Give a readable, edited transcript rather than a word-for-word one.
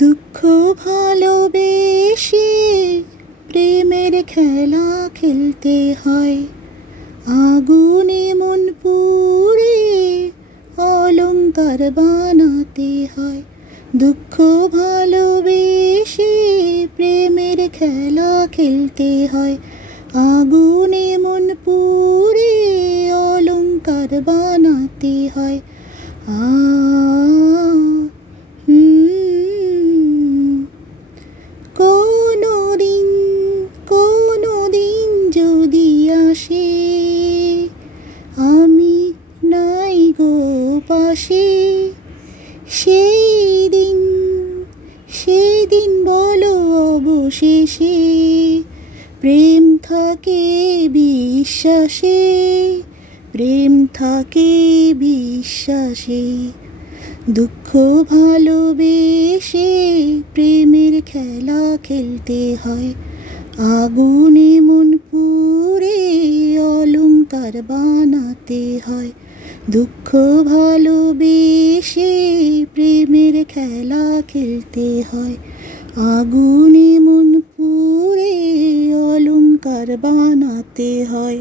দুঃখ ভালোবেসে প্রেমের খেলা খেলতে হয়। আগুনে মন পুড়ে অলংকার বানাতে হয়। দুঃখ ভালোবেসে প্রেমের খেলা খেলতে হয়। আগুনে মন পুড়ে অলংকার বানাতে হয়। কোনোদিন যদি আসে আমি নাই গো পাশে, সেই দিন বলো অবশেষে প্রেম থাকে বিশ্বাসে, প্রেম থাকে বিশ্বাসে। দুঃখ ভালোবেসে প্রেমের খেলা খেলতে হয়। আগুনে মন পুড়ে অলংকার বানাতে হয়। দুঃখ ভালোবেসে প্রেমের খেলা খেলতে হয়। আগুনে মন পুড়ে অলংকার বানাতে হয়।